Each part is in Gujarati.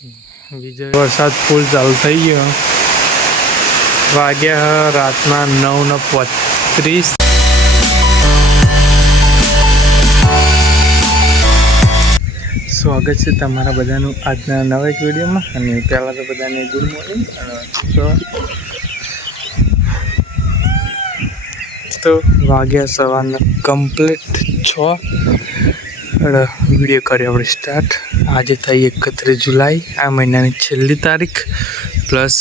વિજય વરસાદ ફૂલ ચાલુ થઈ ગયો. વાગ્યા રાતના 9:35. સ્વાગત છે તમારા બધાનું આજના નવા એક વિડીયોમાં. અને પહેલાં તો બધાને ગુડ મોર્નિંગ. તો વાગ્યા સવારના કમ્પ્લીટ 6. વિડીયો કર્યો આપણે સ્ટાર્ટ. આજે થઈ 31 જુલાઈ, આ મહિનાની છેલ્લી તારીખ. પ્લસ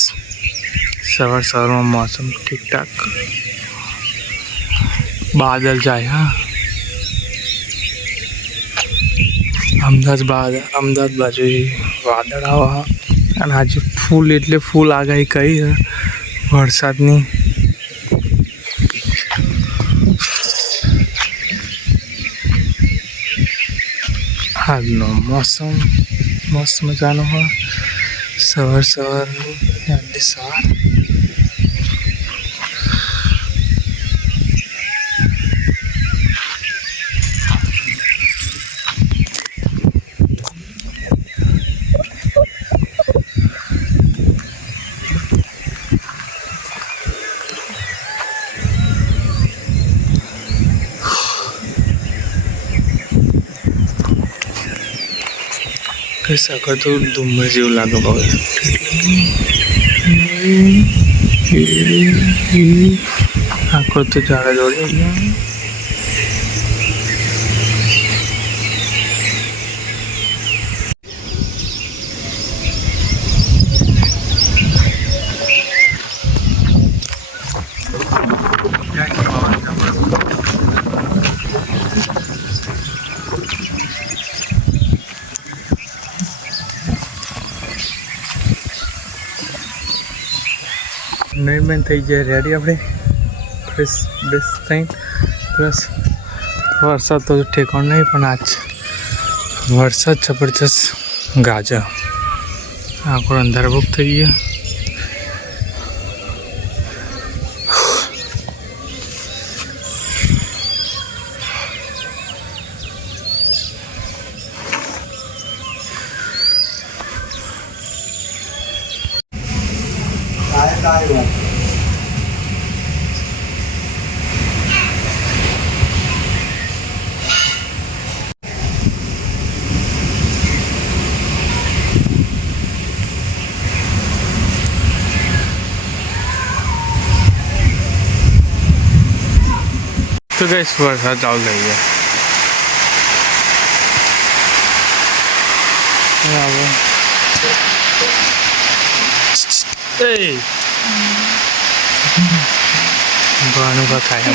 સવારમાં મોસમ ઠીકઠાક, બાદલ જાય. હા, અમદાવાદ બાજુ વાદળ આવા. અને આજે ફૂલ એટલે ફૂલ આગાહી કરી વરસાદની. આજનો મોસમ મસ્ત મજાનો હોય. સવારની સવાર. સાકર તો ધુમ્મસ જેવું લાગે હવે. આખો તો ઝાડા દોડી ગયા. નર્મેન થઈ જાય રેડી આપણે ફ્રેશ થઈ. પ્લસ વરસાદ તો ઠેકાણ નહીં, પણ આજ વરસાદ જબરજસ્ત ગાજર. આખો અંધાર બુક થઈ ગયા. તો ગાઈસ વરસાદ ચાલુ થઈ ગયા. ભાનું ખાય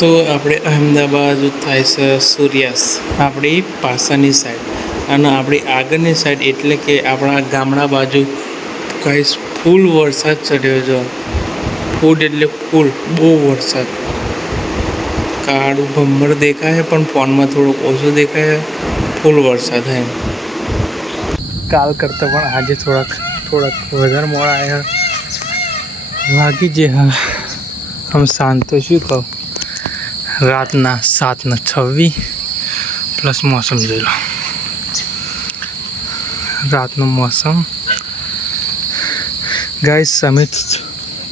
તો આપણે અહેમદાબાદ થાય છે સૂર્યાસ્ત આપણી પાછળની સાઈડ, અને આપણી આગળની સાઈડ એટલે કે આપણા ગામડા બાજુ ગાઈસ ફૂલ વરસાદ ચડ્યો છે. ફૂલ એટલે ફૂલ, બહુ વરસાદ. કાળું ભમર દેખાય પણ ફોનમાં થોડુંક ઓછું દેખાય. ફૂલ વરસાદ હે. કાલ કરતાં પણ આજે થોડાક વધારે મોડા આવ્યા. વાગી જે હા આમ શાંત તો શું કહું. રાતના 7:26. પ્લસ મોસમ જોઈ લો. રાતનું મોસમ ગાઈસ અમે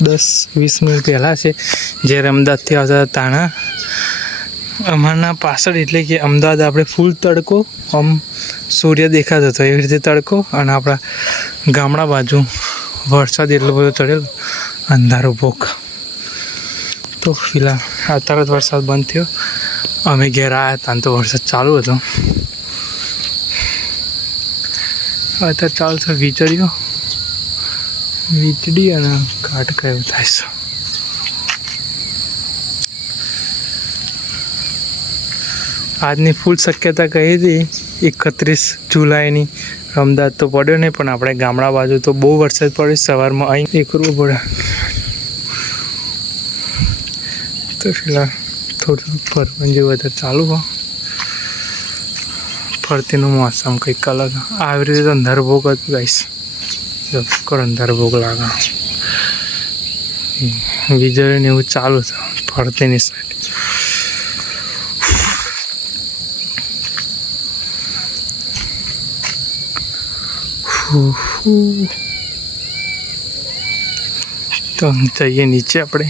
10-20 મિનિટ પહેલાં છે જ્યારે અમદાવાદથી આવતા હતા તાણા અમારના પાછળ, એટલે કે અમદાવાદ આપણે ફૂલ તડકો, આમ સૂર્ય દેખાતો હતો એવી રીતે તડકો. અને આપણા ગામડા બાજુ વરસાદ એટલો બધો ચડેલો, અંધારો ભોગ. તો ફિલહાલ અત્યારે જ વરસાદ બંધ થયો. અમે ઘેર આવ્યા હતા તો વરસાદ ચાલુ હતો. અત્યારે ચાલુ છે વીજળી અને કાટકા એવું થાય છે. આજની ફૂલ શક્યતા કહી હતી 31 જુલાઈની, અમદાવાદ તો પડ્યો નહીં, પણ આપણે ગામડા બાજુ તો બહુ વરસાદ પડ્યો. સવારમાં અહીં નીકળવું પડે. તો ફિલહાલ થોડું ફરવાનું જેવું વધારે ચાલુ હોય. ફરતીનું મોસમ કંઈક અલગ આવી રીતે અંધાર ભોગ હતું ગાઈશ. અંધાર ભોગ લાગે, વીજળી ને એવું ચાલુ છે ફરતીની સાઈડ. તો જઈએ નીચે આપણે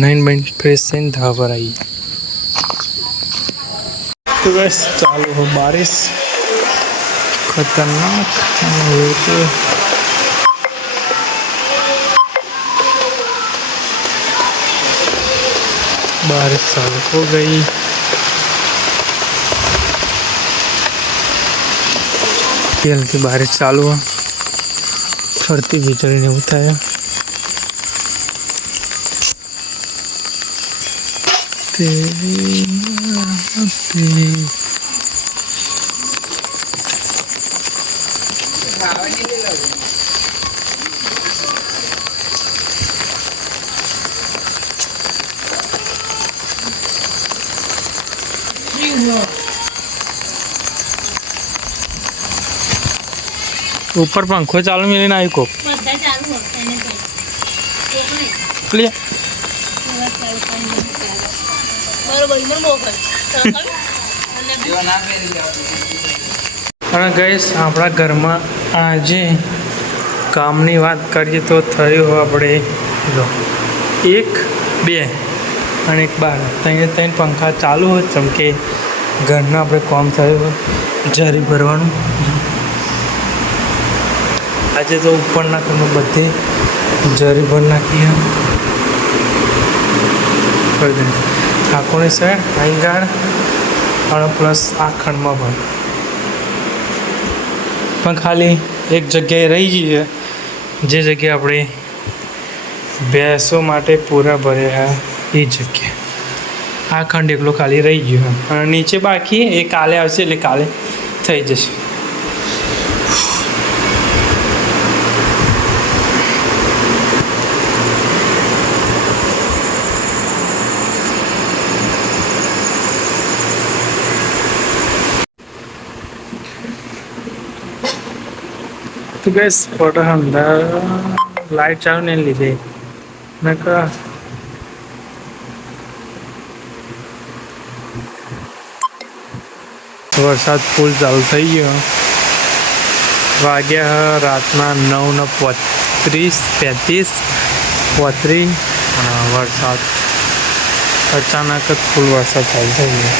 9 મિનિટ ફ્રેશ થઈને ધાબા પર આવીએ. તો બસ ચાલુ હો બારિશ खतरनाक बारिश चालू हो गई. हल्की बारिश चालू है, फरती वीजળી ने उठाया. ऊपर पंखो चालू मिले ना को गैस अपना घर में आज कामनी बात करिए तो थयो આપણે 1 2 અને 1 12 3 पंखा चालू हो चमके घरना આપણે काम થયો જરી ભરવાનું. આજે તો ઉપરના ઘરમાં બધે જરી ભર નાખી આખોની સાઈડ આઈગાડ અને પ્લસ આ ખંડમાં પણ ખાલી એક જગ્યાએ રહી જઈએ, જે જગ્યાએ આપણે ભેંસો માટે પૂરા ભર્યા એ જગ્યા. આ ખંડ એકલો ખાલી રહી ગયો અને નીચે બાકી એ કાલે આવશે એટલે કાલે થઈ જશે. तो गैस फोटो अंदर लाइट चालू नहीं लीधे मैं वरसाद फूल चालू थी गयो. वाग्या रातना 9:35 35 वरसाद अचानक ज फूल वरसाद चालू थी गयो.